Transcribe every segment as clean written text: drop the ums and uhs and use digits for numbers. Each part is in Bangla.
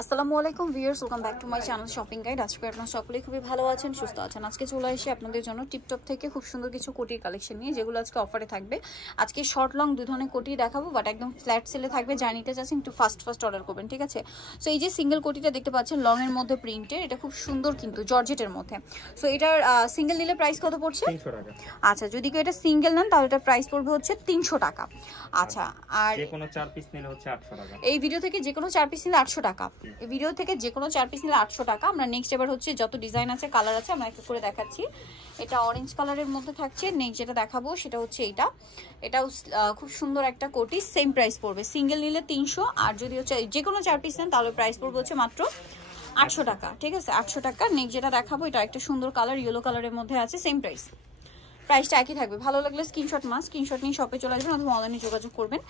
আসসালামু আলাইকুম viewers, welcome back to my channel shopping guide. আজকে আপনারা সকলেই খুবই ভালো আছেন, সুস্থ আছেন। আজকে চলে এসে আপনাদের জন্য টিপটপ থেকে খুব সুন্দর কিছু কোটির কালেকশন নিয়ে, যেগুলো আজকে অফারে থাকবে। আজকে শর্ট লং দুই ধরনের কোটি দেখাবো, বাট একদম ফ্ল্যাট সেলে থাকবে। যা নিতে চাচ্ছেন একটু ফাস্ট অর্ডার করবেন, ঠিক আছে? সো এই যে সিঙ্গেল কোটিটা দেখতে পাচ্ছেন লং এর মধ্যে প্রিন্টের, এটা খুব সুন্দর কিন্তু জর্জেটের মধ্যে। সো এটার সিঙ্গেল নিলে প্রাইস কত পড়ছে? 300 টাকা। আচ্ছা, যদি কেউ এটা সিঙ্গেল নেন তাহলে এটা প্রাইস পড়বে হচ্ছে 300 টাকা। আচ্ছা, আর যে কোনো 4 পিস নিলে হচ্ছে 800 টাকা। এই ভিডিও থেকে যে কোনো 4 পিস নিলে 800 টাকা। এই ভিডিও থেকে যে কোনো 4 পিস নিলে 800 টাকা। আমরা নেক্সট এবার হচ্ছে যত ডিজাইন আছে, কালার আছে, আমরা একটা করে দেখাচ্ছি। এটা অরেঞ্জ কালারের মধ্যে থাকছে। নেক্সট যেটা দেখাবো সেটা হচ্ছে এটাও খুব সুন্দর একটা কোটি, সেম প্রাইস পড়বে। সিঙ্গেল নিলে 300, আর যদি হচ্ছে যে কোনো 4 পিস নেন তাহলে প্রাইস পড়বে হচ্ছে মাত্র 800 টাকা, ঠিক আছে? 800 টাকা। নেক্সট যেটা দেখাবো এটা একটা সুন্দর কালার, ইয়েলো কালারের মধ্যে আছে, সেম প্রাইস। প্রাইসটা একই থাকবে। ভালো লাগলে স্ক্রিনশট নিয়ে শপে চলে আসবেন অথবা অনলাইনে যোগাযোগ করবেন।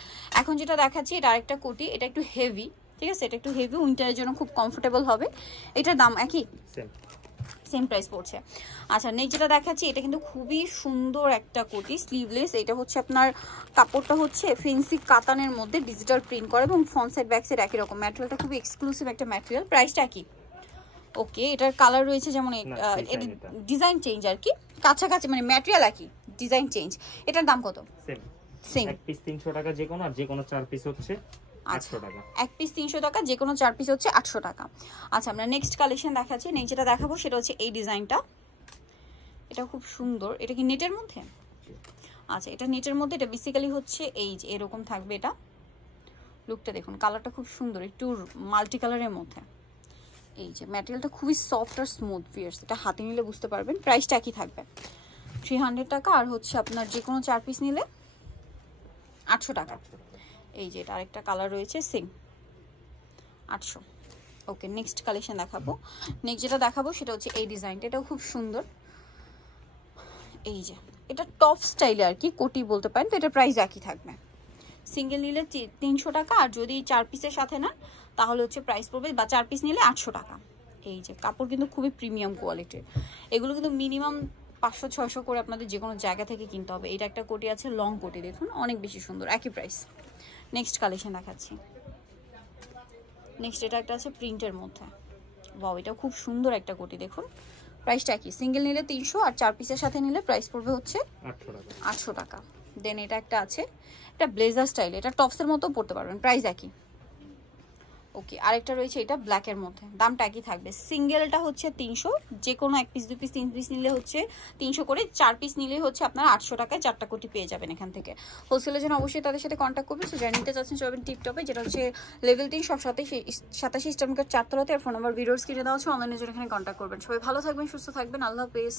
এখন যেটা দেখাচ্ছি এটা আরেকটা কোটি, এটা একটু হেভি, ঠিক আছে? এটা একটু হেভি, উইন্টারের জন্য খুব কমফোর্টেবল হবে। এটার দাম একই, সেম প্রাইস পড়ছে। আচ্ছা, নেক্সট যেটা দেখাচ্ছি এটা কিন্তু খুবই সুন্দর একটা কোটি, স্লিভলেস। এটা হচ্ছে আপনার কাপড়টা হচ্ছে ফেন্সি কাতানের মধ্যে ডিজিটাল প্রিন্ট করে এবং ফ্রন্ট সাইড ব্যাক সাইড একই রকম। ম্যাটেরিয়ালটা খুবই এক্সক্লুসিভ একটা ম্যাটেরিয়াল। প্রাইসটা কি? ওকে, এটার কালার রয়েছে যেমন ডিজাইন চেঞ্জ আর কি, কাছাকাছি, মানে ম্যাটেরিয়াল একই, ডিজাইন চেঞ্জ। এটার দাম কত? সেম। এক পিস 300 টাকা যে কোনো, আর যে কোনো 4 পিস হচ্ছে 800 টাকা। এক পিস 300 টাকা, যে কোনো 4 পিস হচ্ছে 800 টাকা। আচ্ছা, আমরা নেক্সট কালেকশন দেখাচ্ছি। নেক্সট যেটা দেখাবো সেটা হচ্ছে এই ডিজাইনটা। এটা খুব সুন্দর। এটা কি নেটের মধ্যে? আচ্ছা, এটা নেটের মধ্যে। এটা বেসিক্যালি হচ্ছে এই যে এরকম থাকবে। এটা লুকটা দেখুন, কালারটা খুব সুন্দর, একটু মাল্টি কালারের মধ্যে। এই যে ম্যাটেরিয়ালটা খুবই সফট আর স্মুথ ফিয়ার্স। এটা হাতে নিলে বুঝতে পারবেন। প্রাইসটা একই থাকবে 300 টাকা, আর হচ্ছে আপনার যে কোনো 4 পিস নিলে 800 টাকা। এই যে এটা আরেকটা কালার রয়েছে, সেম 800। ওকে, নেক্সট কালেকশন দেখাবো। নেক্সট যেটা দেখাবো সেটা হচ্ছে এই ডিজাইনটা। এটাও খুব সুন্দর। এই যে এটা টপ স্টাইলে আর কি কোটি বলতে পারেন। তো এটা প্রাইস একই থাকবে। সিঙ্গেল নিলে 300 টাকা, আর যদি 4 পিসের সাথে নেন তাহলে হচ্ছে প্রাইস পড়বে, বা 4 পিস নিলে 800 টাকা। এই যে কাপড় কিন্তু খুবই প্রিমিয়াম কোয়ালিটির। এগুলো কিন্তু মিনিমাম 500-600 করে আপনাদের যে কোনো জায়গা থেকে কিনতে হবে। এটা একটা কোটি আছে, লং কোটি, দেখুন অনেক বেশি সুন্দর, একই প্রাইস। নেক্সট কালেকশন দেখাচ্ছি। নেক্সট এটা একটা আছে প্রিন্টের মধ্যে। ওয়াও, এটা খুব সুন্দর একটা কোটি, দেখুন প্রাইসটা একই। সিঙ্গেল নিলে 300, আর 4 পিসের সাথে নিলে প্রাইস পড়বে হচ্ছে 800 টাকা। দেন এটা একটা আছে, এটা ব্লেজার স্টাইল, এটা টপসের মতো পড়তে পারবেন, প্রাইস একই। ওকে, আরেকটা রয়েছে এটা ব্ল্যাকের মধ্যে, দামটা একই থাকবে। সিঙ্গেলটা হচ্ছে 300, যে কোনো 1 পিস 2 পিস 3 পিস নিলে হচ্ছে 300 করে, 4 পিস নিলে হচ্ছে আপনার 800 টাকায় 4টা কোটি পেয়ে যাবেন এখান থেকে। হোলসেলের জন্য অবশ্যই তাদের সাথে কন্ট্যাক্ট করবেন। সো যারা নিতে চাচ্ছেন চলবেন টিপটপে, যেটা হচ্ছে লেভেল 3 সব 87 ইস্টার্ন 4 তলাতে। আর ফোন নাম্বার ভিডিওর স্ক্রিনে দেওয়া আছে, অনলাইনের জন্য এখানে কন্ট্যাক্ট করবেন। সবাই ভালো থাকবেন, সুস্থ থাকবেন, আল্লাহ হাফেজ।